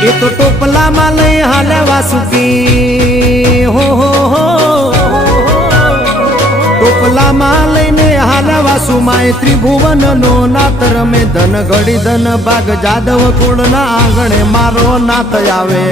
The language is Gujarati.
એ તો ટોપલામાં લઈ હાલે વાસુકી હો ટોપલામાં લઈને હાલે વાસુ માય ત્રિભુવન નો નાત રમે ધન ઘડી ધન ભાગ જાદવ કુળ ના આંગણે મારો નાત આવે